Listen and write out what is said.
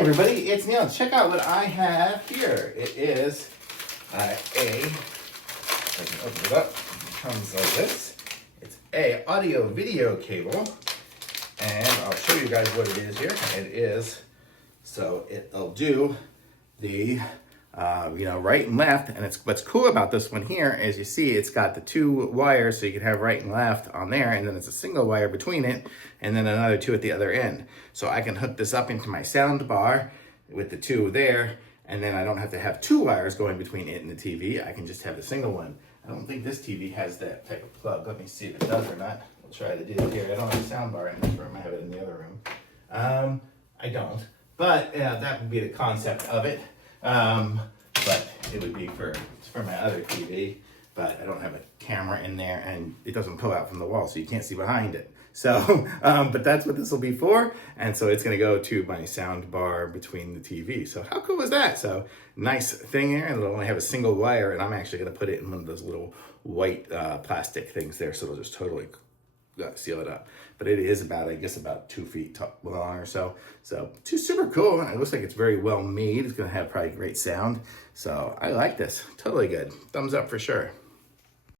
everybody, it's Neil. Check out what I have here. It is I can open it up. It comes like this. It's a audio video cable, and I'll show you guys what it is here. It is, so it'll do the right and left. And it's what's cool about this one here is you see it's got the two wires, so you can have right and left on there, and then it's a single wire between it, and then another two at the other end. So I can hook this up into my sound bar with the two there, and then I don't have to have two wires going between it and the TV. I can just have a single one. I don't think this TV has that type of plug. Let me see if it does or not. We'll try to do it here. I don't have a sound bar in this room. I have it in the other room. I don't, but that would be the concept of it. But it would be for my other TV, but I don't have a camera in there, and it doesn't pull out from the wall, so you can't see behind it. So, but that's what this will be for. And so it's going to go to my sound bar between the TV. So how cool is that? So nice thing here. And it'll only have a single wire, and I'm actually going to put it in one of those little white plastic things there. So it'll just totally seal it up. But it is about 2 feet long or so. So it's super cool. It looks like it's very well made. It's going to have probably great sound. So I like this. Totally good. Thumbs up for sure.